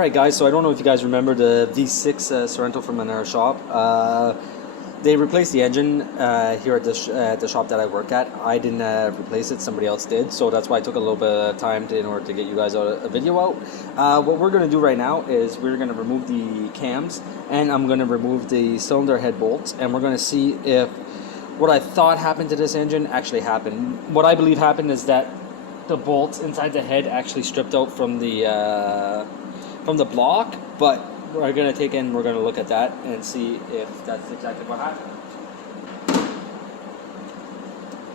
Alright guys, so I don't know if you guys remember the V6 Sorento from our shop. They replaced the engine here at the shop that I work at. I didn't replace it, somebody else did, so that's why I took a little bit of time in order to get you guys a video out. What we're going to do right now is we're going to remove the cams, and I'm going to remove the cylinder head bolts, and we're going to see if what I thought happened to this engine actually happened. What I believe happened is that the bolts inside the head actually stripped out from the block, but we're going to take in, we're going to look at that and see if that's exactly what happened.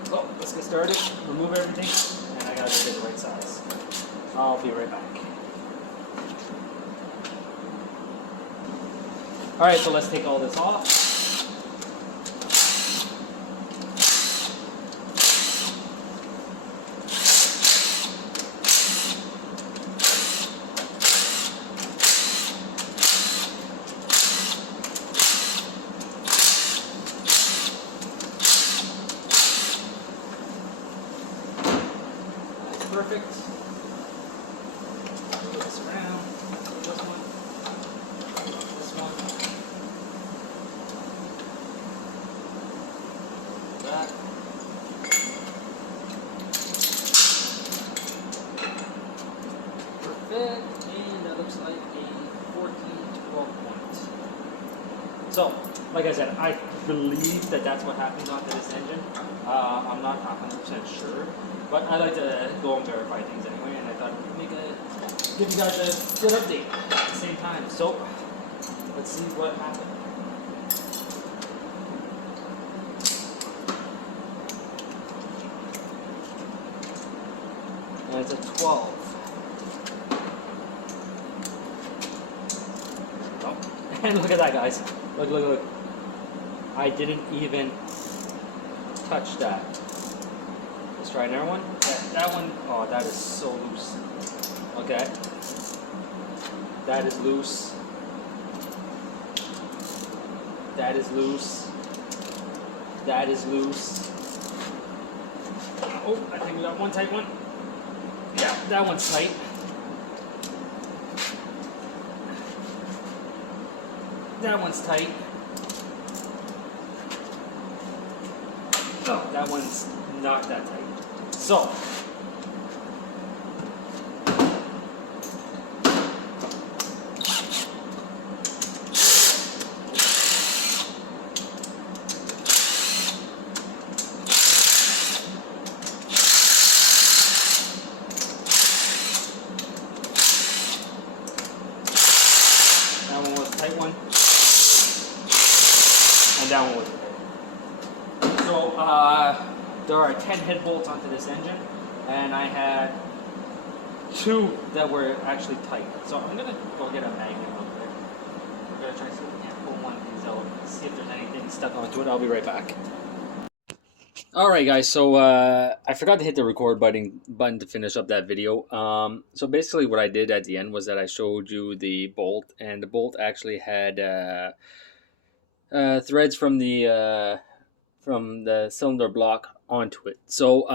So let's get started, remove everything, and I got to get the right size. I'll be right back. Alright, so let's take all this off. Perfect. Put this around. This one. This one. That. Perfect. And that looks like a 14-12 point. So, like I said, I believe that that's what happened onto this engine. I'm not 100% sure. But I like to go and verify things anyway, and I thought I'd give you guys a good update at the same time. So, let's see what happened. And it's a 12. Oh, and look at that, guys. Look, look, look. I didn't even touch that. Let's try another one. That one, oh, that is so loose. Okay. That is loose. That is loose. That is loose. Oh, I think we got one tight one. Yeah, that one's tight. That one's tight. Oh, that one's not that tight. So, that one was a tight one, and that one was a tight one. So, there are 10 head bolts onto this engine, and I had 2 that were actually tight. So I'm going to go get a magnet real quick. We're going to try to see if we can pull one of these out, see if there's anything stuck onto it. I'll be right back. Alright guys, so I forgot to hit the record button to finish up that video. So basically what I did at the end was that I showed you the bolt, and the bolt actually had threads from the cylinder block onto it. So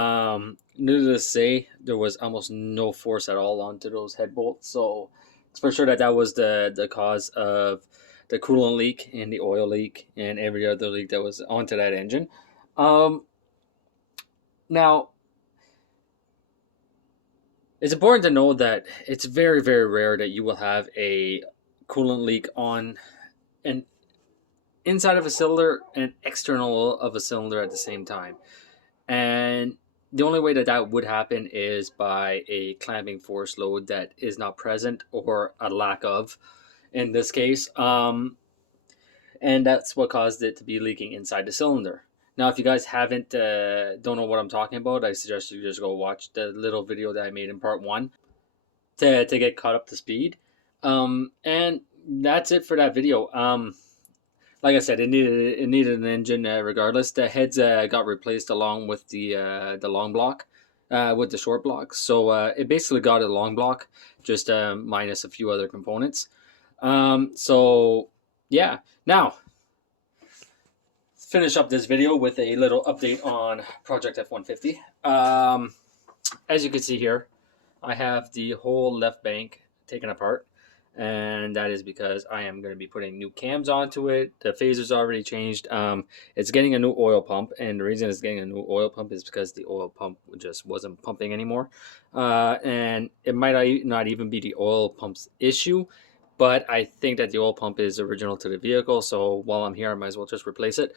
needless to say, there was almost no force at all onto those head bolts. So it's for sure that was the cause of the coolant leak and the oil leak and every other leak that was onto that engine. Now it's important to know that it's very, very rare that you will have a coolant leak on an inside of a cylinder and external of a cylinder at the same time. And the only way that that would happen is by a clamping force load that is not present, or a lack of in this case. And that's what caused it to be leaking inside the cylinder. Now, if you guys don't know what I'm talking about, I suggest you just go watch the little video that I made in part 1 to get caught up to speed. And that's it for that video. Like I said, it needed an engine regardless. The heads got replaced along with the long block, with the short block. So it basically got a long block, just minus a few other components. So yeah. Now, finish up this video with a little update on Project F150. As you can see here, I have the whole left bank taken apart. and that is because I am going to be putting new cams onto it. The phaser's already changed. It's getting a new oil pump, and the reason it's getting a new oil pump is because the oil pump just wasn't pumping anymore. And it might not even be the oil pump's issue, but I think that the oil pump is original to the vehicle, so while I'm here, I might as well just replace it.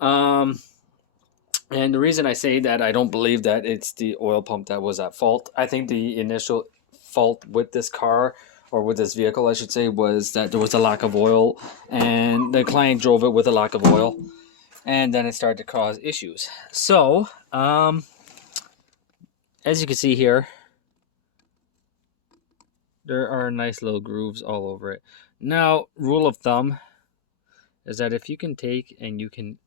And the reason I say that, I don't believe that it's the oil pump that was at fault. I think the initial fault with this car, or with this vehicle, I should say, was that there was a lack of oil, and the client drove it with a lack of oil, and then it started to cause issues. So, as you can see here, there are nice little grooves all over it. Now, rule of thumb is that if you can take and you can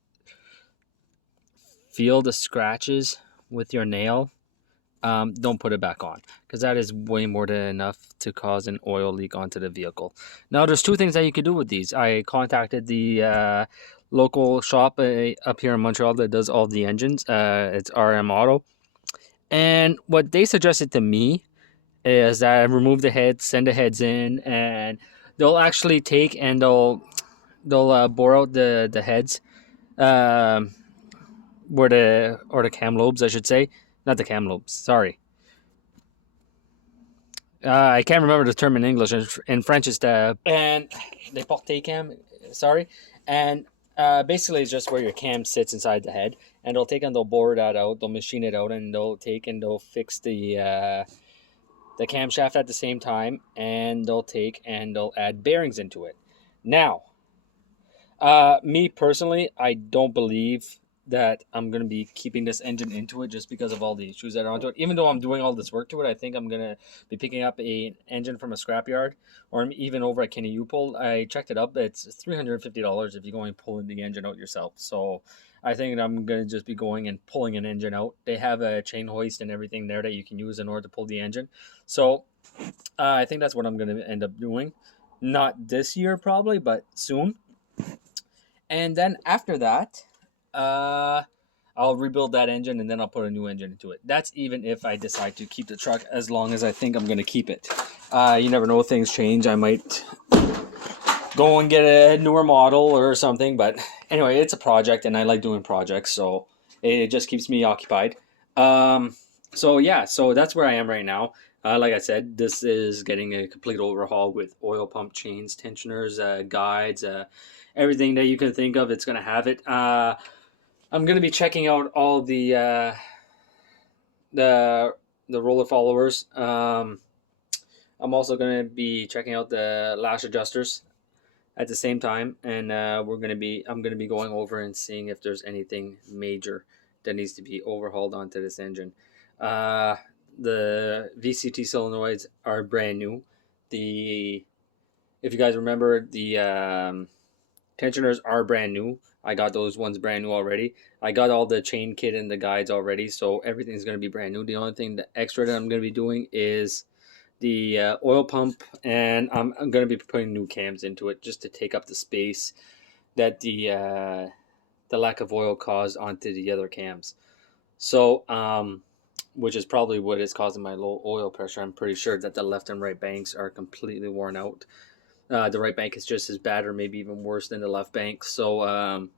feel the scratches with your nail, don't put it back on, because that is way more than enough to cause an oil leak onto the vehicle. Now, there's two things that you could do with these. I contacted the local shop up here in Montreal that does all the engines. It's RM Auto. And what they suggested to me is that I remove the heads, send the heads in, and they'll actually take and they'll bore out the heads, where the cam lobes, I should say, not the cam lobes. Sorry, I can't remember the term in English. In French, it's the porte cam. Sorry, and basically it's just where your cam sits inside the head, and they'll take and they'll bore that out, they'll machine it out, and they'll take and they'll fix the camshaft at the same time, and they'll take and they'll add bearings into it. Now, me personally, I don't believe that I'm going to be keeping this engine into it just because of all the issues that are onto it. Even though I'm doing all this work to it, I think I'm going to be picking up an engine from a scrapyard, or even over at Kenny U-Pull. I checked it up. It's $350 if you're going pulling the engine out yourself. So I think I'm going to just be going and pulling an engine out. They have a chain hoist and everything there that you can use in order to pull the engine. So I think that's what I'm going to end up doing. Not this year probably, but soon. And then after that, I'll rebuild that engine, and then I'll put a new engine into it. That's even if I decide to keep the truck, as long as I think I'm going to keep it. You never know, things change. I might go and get a newer model or something. But anyway, it's a project, and I like doing projects, so it just keeps me occupied. So yeah, so that's where I am right now. Like I said, this is getting a complete overhaul with oil pump chains, tensioners, guides, everything that you can think of. It's going to have it. I'm going to be checking out all the roller followers. I'm also going to be checking out the lash adjusters at the same time, and I'm going to be going over and seeing if there's anything major that needs to be overhauled onto this engine. The VCT solenoids are brand new. If you guys remember, the tensioners are brand new. I got those ones brand new already. I got all the chain kit and the guides already, so everything's going to be brand new. The only thing, the extra that I'm going to be doing is the oil pump, and I'm going to be putting new cams into it just to take up the space that the lack of oil caused onto the other cams. So, which is probably what is causing my low oil pressure. I'm pretty sure that the left and right banks are completely worn out. The right bank is just as bad, or maybe even worse than the left bank. So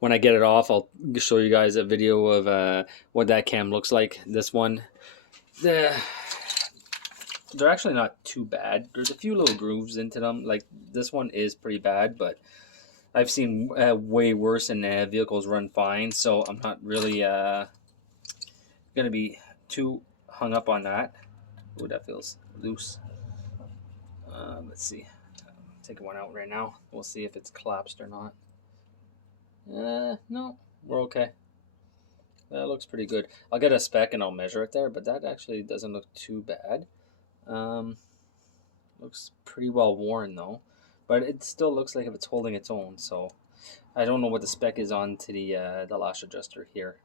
when I get it off, I'll show you guys a video of what that cam looks like. This one, they're actually not too bad. There's a few little grooves into them. Like, this one is pretty bad, but I've seen way worse, and vehicles run fine. So I'm not really going to be too hung up on that. Ooh, that feels loose. Let's see. Taking one out right now. We'll see if it's collapsed or not. No, we're okay. That looks pretty good. I'll get a spec and I'll measure it there, but that actually doesn't look too bad. Looks pretty well worn though, but it still looks like if it's holding its own. So I don't know what the spec is on to the lash adjuster here.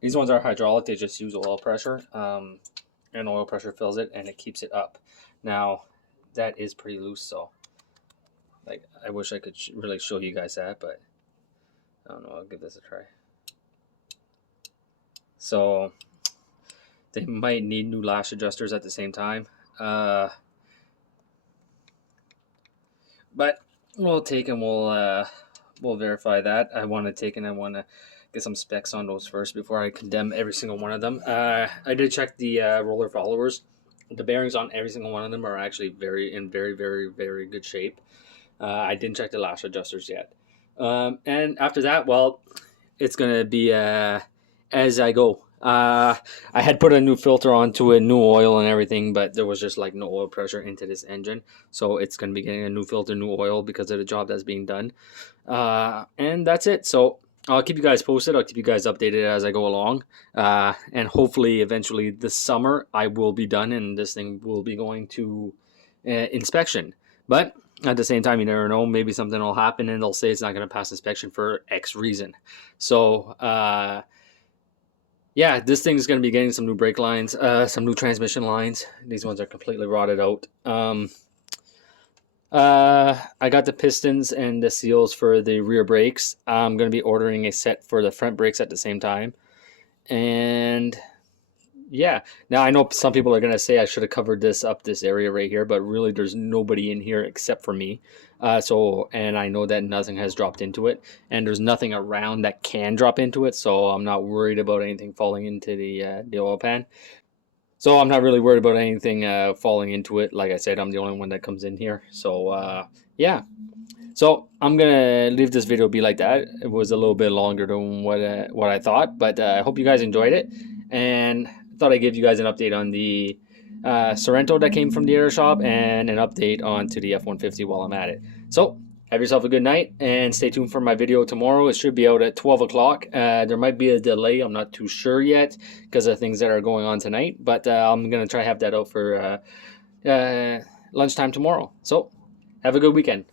These ones are hydraulic. They just use oil pressure, and oil pressure fills it and it keeps it up. Now that is pretty loose, so like I wish I could really show you guys that, but I don't know. I'll give this a try. So they might need new lash adjusters at the same time. but we'll take and we'll verify that. I want to get some specs on those first before I condemn every single one of them. I did check the roller followers. The bearings on every single one of them are actually very, very, very good shape. I didn't check the lash adjusters yet. And after that, well, it's gonna be as I go. I had put a new filter onto it, new oil and everything, but there was just like no oil pressure into this engine, so it's gonna be getting a new filter, new oil because of the job that's being done. And that's it. So I'll keep you guys posted. I'll keep you guys updated as I go along. And hopefully, eventually this summer, I will be done and this thing will be going to inspection. But at the same time, you never know. Maybe something will happen and they'll say it's not going to pass inspection for X reason. So, yeah, this thing is going to be getting some new brake lines, some new transmission lines. These ones are completely rotted out. I got the pistons and the seals for the rear brakes. I'm going to be ordering a set for the front brakes at the same time. And yeah, now I know some people are going to say I should have covered this area right here, but really there's nobody in here except for me. And I know that nothing has dropped into it, and there's nothing around that can drop into it, so I'm not worried about anything falling into the oil pan. So I'm not really worried about anything falling into it. Like I said, I'm the only one that comes in here. So yeah. So I'm gonna leave this video be like that. It was a little bit longer than what I thought, but I hope you guys enjoyed it, and thought I'd give you guys an update on the Sorento that came from the air shop and an update onto the F-150 while I'm at it. So have yourself a good night and stay tuned for my video tomorrow. It should be out at 12 o'clock. There might be a delay. I'm not too sure yet because of things that are going on tonight, but I'm gonna try to have that out for lunchtime tomorrow. So have a good weekend.